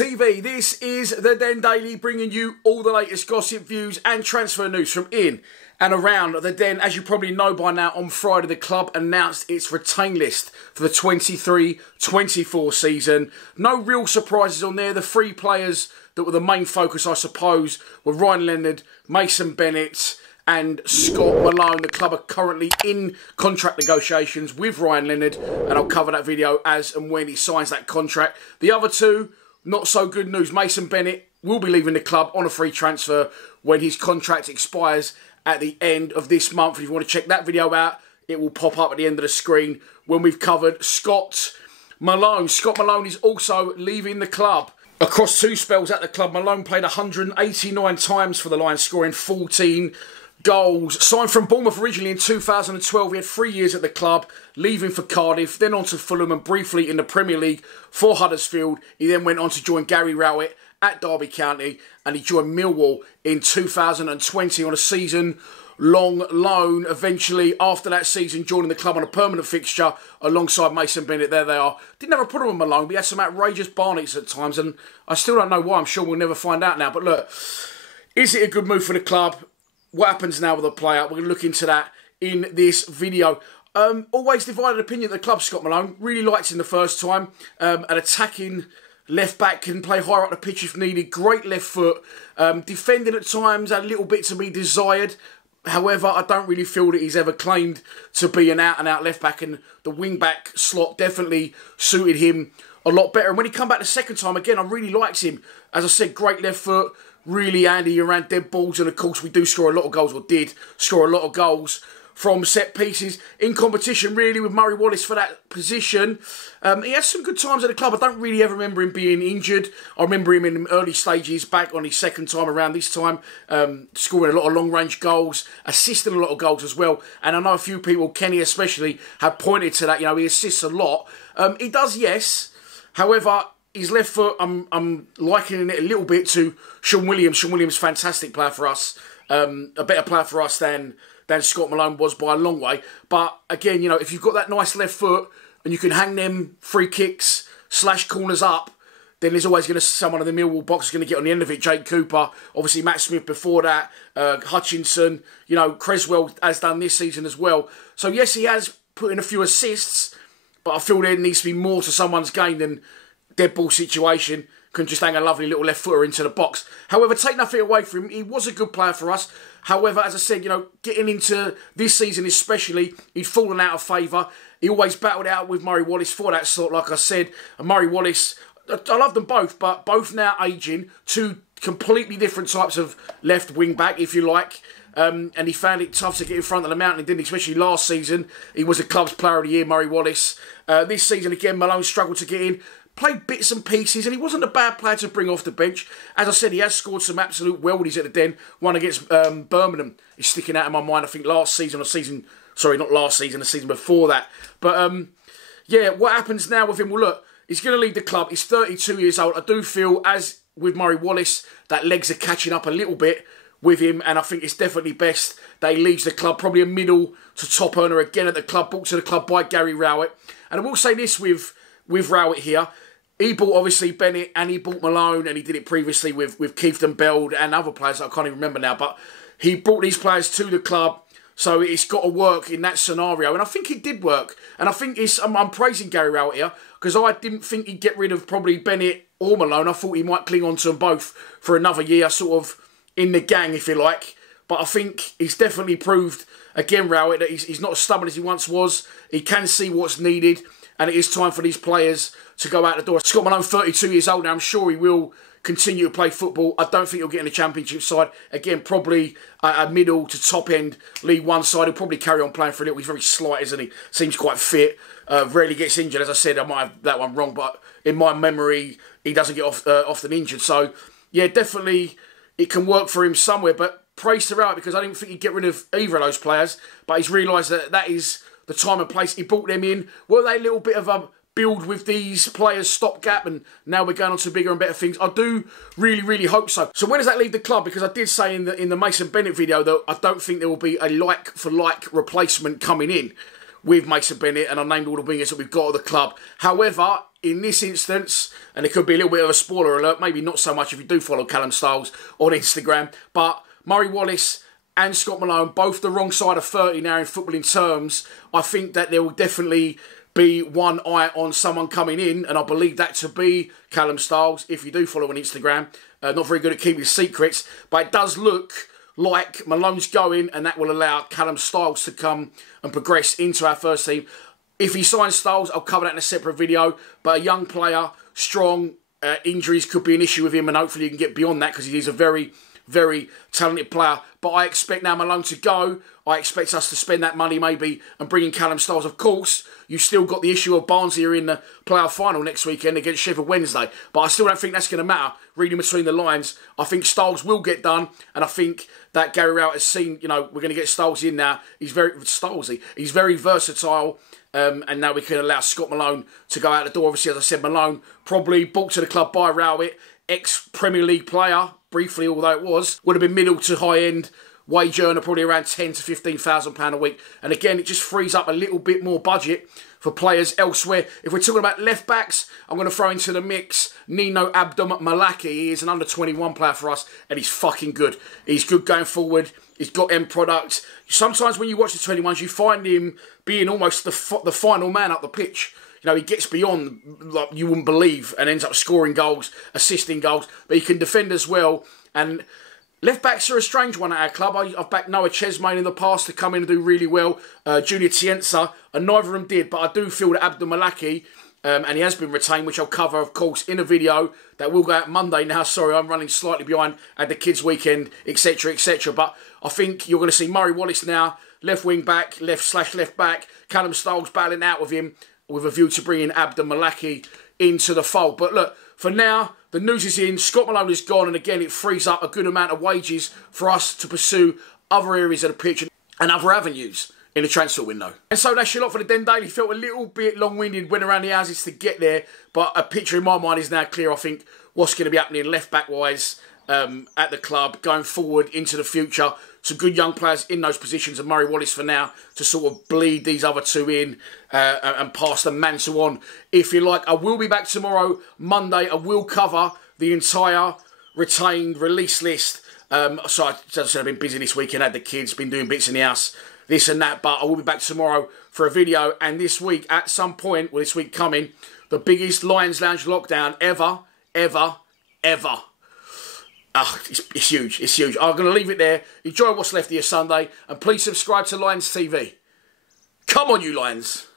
TV. This is the Den Daily, bringing you all the latest gossip, views and transfer news from in and around the Den. As you probably know by now, on Friday the club announced its retain list for the 23-24 season. No real surprises on there. The three players that were the main focus, I suppose, were Ryan Leonard, Mason Bennett and Scott Malone. The club are currently in contract negotiations with Ryan Leonard, and I'll cover that video as and when he signs that contract. The other two, not so good news. Mason Bennett will be leaving the club on a free transfer when his contract expires at the end of this month. If you want to check that video out, it will pop up at the end of the screen when we've covered Scott Malone. Scott Malone is also leaving the club. Across two spells at the club, Malone played 189 times for the Lions, scoring 14 goals. Signed from Bournemouth originally in 2012. He had 3 years at the club, leaving for Cardiff, then on to Fulham and briefly in the Premier League for Huddersfield. He then went on to join Gary Rowett at Derby County, and he joined Millwall in 2020 on a season-long loan. Eventually, after that season, joining the club on a permanent fixture alongside Mason Bennett. There they are. Didn't have a problem with Malone, but he had some outrageous barnets at times, and I still don't know why. I'm sure we'll never find out now. But look, is it a good move for the club? What happens now with the player? We're going to look into that in this video. Always divided opinion at the club, Scott Malone. Really liked him the first time. An attacking left back, can play higher up the pitch if needed. Great left foot. Defending at times, had a little bit to be desired. However, I don't really feel that he's ever claimed to be an out-and-out left back, and the wing-back slot definitely suited him a lot better. And when he come back the second time, again, I really liked him. As I said, great left foot. Really handy around dead balls, and of course we do score a lot of goals, or did score a lot of goals from set pieces. In competition really with Murray Wallace for that position. He has some good times at the club. I don't really ever remember him being injured. I remember him in early stages, back on his second time around this time, scoring a lot of long range goals, assisting a lot of goals as well. And I know a few people, Kenny especially, have pointed to that. You know, he assists a lot. He does, yes. However, his left foot, I'm likening it a little bit to Sean Williams. Sean Williams, fantastic player for us. A better player for us than Scott Malone was by a long way. But again, you know, if you've got that nice left foot and you can hang them free kicks / corners up, then there's always going to someone in the Millwall box is going to get on the end of it. Jake Cooper, obviously Matt Smith before that, Hutchinson, you know, Creswell has done this season as well. So yes, he has put in a few assists, but I feel there needs to be more to someone's game than dead ball situation. Can just hang a lovely little left footer into the box. However, take nothing away from him. He was a good player for us. However, as I said, you know, getting into this season especially, he'd fallen out of favour. He always battled out with Murray Wallace for that slot, like I said. And Murray Wallace, I love them both, but both now ageing. Two completely different types of left wing back, if you like. And he found it tough to get in front of the mountain, didn't he? Especially last season. He was the club's player of the year, Murray Wallace. This season, again, Malone struggled to get in. Played bits and pieces, and he wasn't a bad player to bring off the bench. As I said, he has scored some absolute weldies at the Den. One against Birmingham is sticking out in my mind, I think, last season, sorry, not last season, the season before that. But, yeah, what happens now with him? Well, look, he's going to leave the club. He's 32 years old. I do feel, as with Murray Wallace, that legs are catching up a little bit with him, and I think it's definitely best that he leaves the club. Probably a middle to top earner again at the club, brought to the club by Gary Rowett. And I will say this with Rowett here. He bought, obviously, Bennett, and he bought Malone, and he did it previously with Keithton Beld and other players that I can't even remember now. But he brought these players to the club, so it's got to work in that scenario. And I think it did work. And I think I'm praising Gary Rowett here, because I didn't think he'd get rid of probably Bennett or Malone. I thought he might cling on to them both for another year, sort of in the gang, if you like. But I think he's definitely proved, again, Rowett, that he's not as stubborn as he once was. He can see what's needed, and it is time for these players to go out the door. Scott Malone, 32 years old now. I'm sure he will continue to play football. I don't think he'll get in the Championship side. Again, probably a middle to top end League One side. He'll probably carry on playing for a little. He's very slight, isn't he? Seems quite fit. Rarely gets injured. As I said, I might have that one wrong, but in my memory, he doesn't get often injured. So, yeah, definitely it can work for him somewhere. But praise to Rowett, because I didn't think he'd get rid of either of those players. But he's realised that that is the time and place. He brought them in. Were they a little bit of a build with these players stopgap, and now we're going on to bigger and better things? I do really hope so. So when does that leave the club? Because I did say in the Mason Bennett video that I don't think there will be a like for like replacement coming in with Mason Bennett, and I named all the wingers that we've got at the club. However, in this instance, and it could be a little bit of a spoiler alert, maybe not so much if you do follow Callum Styles on Instagram, but Murray Wallace and Scott Malone, both the wrong side of 30 now in footballing terms. I think that there will definitely be one eye on someone coming in, and I believe that to be Callum Styles, if you do follow on Instagram. Not very good at keeping secrets, but it does look like Malone's going, and that will allow Callum Styles to come and progress into our first team. If he signs Styles, I'll cover that in a separate video, but a young player, strong, injuries could be an issue with him, and hopefully he can get beyond that because he is a very, very talented player. But I expect now Malone to go. I expect us to spend that money maybe and bring in Callum Styles. Of course, you've still got the issue of Barnsley in the playoff final next weekend against Sheffield Wednesday. But I still don't think that's going to matter. Reading between the lines, I think Styles will get done. And I think that Gary Rowett has seen, you know, we're going to get Styles in now. He's very Stylesy. He's very versatile. And now we can allow Scott Malone to go out the door. Obviously, as I said, Malone probably brought to the club by Rowett, ex-Premier League player, briefly, although it was, would have been middle to high-end wage earner, probably around £10,000 to £15,000 a week. And again, it just frees up a little bit more budget for players elsewhere. If we're talking about left-backs, I'm going to throw into the mix Nino Abdul-Malaki. He is an under-21 player for us, and he's fucking good. He's good going forward. He's got end product. Sometimes when you watch the 21s, you find him being almost the final man up the pitch. You know, he gets beyond, like you wouldn't believe, and ends up scoring goals, assisting goals. But he can defend as well. And left-backs are a strange one at our club. I've backed Noah Chesmain in the past to come in and do really well. Junior Tienza, and neither of them did. But I do feel that Abdul Malaki, and he has been retained, which I'll cover, of course, in a video that will go out Monday now. Sorry, I'm running slightly behind at the kids' weekend, etc., etc. But I think you're going to see Murray Wallace now, left wing back, left back. Callum Styles battling out with him, with a view to bringing Abdul Malaki into the fold. But look, for now, the news is in. Scott Malone is gone, and again, it frees up a good amount of wages for us to pursue other areas of the pitch and other avenues in the transfer window. And so that's your lot for the Den Daily. Felt a little bit long-winded, went around the houses to get there, but a picture in my mind is now clear, I think, what's going to be happening left-back-wise at the club going forward into the future. Some good young players in those positions, and Murray Wallace for now to sort of bleed these other two in and pass the mantle on, if you like. I will be back tomorrow, Monday. I will cover the entire retained release list. So as I said, I've been busy this weekend, had the kids, been doing bits in the house, this and that, but I will be back tomorrow for a video. And this week, at some point, well, this week coming, the biggest Lions Lounge lockdown ever. It's huge. It's huge. I'm going to leave it there. Enjoy what's left of your Sunday. And please subscribe to Lions TV. Come on, you Lions.